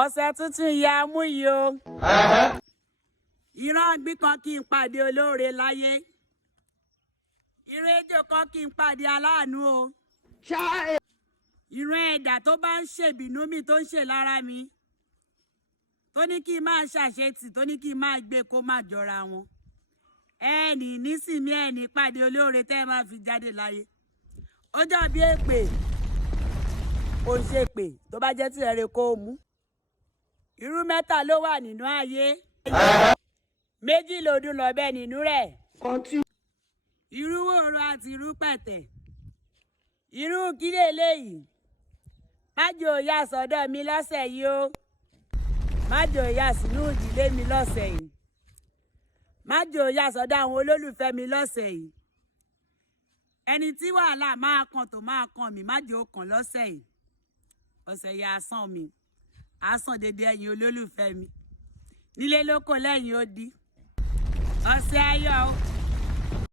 ọ̀sẹ̀ tuntun ìyá mú yìí o. ìran àgbín kan kí n pàdé olóore láyé. ìran ejò kan kí n pàdé aláàánú o. ìran ẹ̀dà tó bá ń ṣèbínú mi tó ń ṣe lára mi. tó ní kí n máa ṣàṣetì tó ní kí n máa gbé kó má jọra wọn. ẹnì nísìnyí ẹnì pàdé olóore tẹ́ ẹ máa fi jáde láyé. ó dàbí èpè kò ń ṣe pè tó bá jẹ́ tirẹ̀ rẹ kó o mú. irú mẹ́ta ló wà nínú ayé. méjì lòdùn lọ́bẹ̀ nínú rẹ̀. irú wòrò àti irú pẹ̀tẹ̀. irú kí lélẹ́yìí. májò ìyá sọ́dọ̀ mi lọ́sẹ̀ yìí o. májò ìyá sínú ìdílé mi lọ́sẹ̀ yìí. májò ìyá sọ́dọ̀ àwọn olólùfẹ́ mi lọ́sẹ̀ yìí. ẹni tí wàhálà máa kàn tó máa kàn mí májò kàn lọ́sẹ̀ yìí. ọ̀sẹ̀ yìí asán mi asán dédé ẹ̀yin olólùfẹ́ mi nílé lóko lẹ́yìn ó di ọ̀sẹ̀ ayọ̀ o.